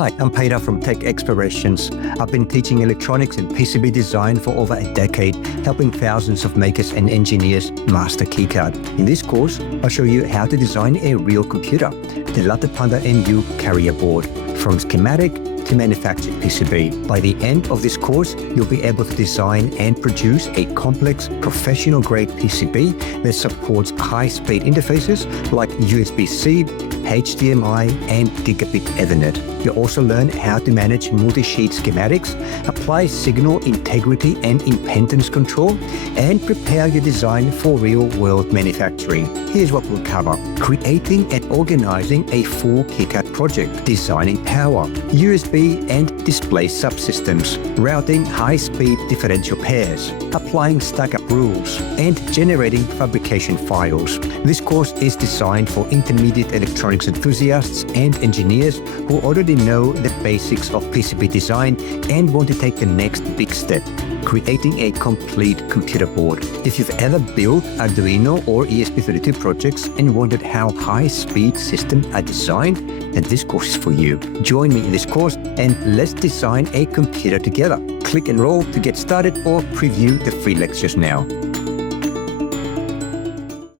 Hi, I'm Peter from Tech Explorations. I've been teaching electronics and PCB design for over a decade, helping thousands of makers and engineers master KiCad. In this course, I'll show you how to design a real computer, the LattePanda Mu carrier board, from schematic to manufactured PCB. By the end of this course, you'll be able to design and produce a complex, professional-grade PCB that supports high-speed interfaces like USB-C, HDMI, and Gigabit Ethernet. You'll also learn how to manage multi-sheet schematics, apply signal integrity and impedance control, and prepare your design for real-world manufacturing. Here's what we'll cover: creating and organizing a full KiCad project, designing power, USB and display subsystems, routing high-speed differential pairs, applying stack-up rules, and generating fabrication files. This course is designed for intermediate electronics enthusiasts and engineers who already know the basics of PCB design and want to take the next big step: creating a complete computer board. If you've ever built Arduino or ESP32 projects and wondered how high-speed systems are designed, then this course is for you. Join me in this course and let's design a computer together. Click enroll to get started or preview the free lectures now.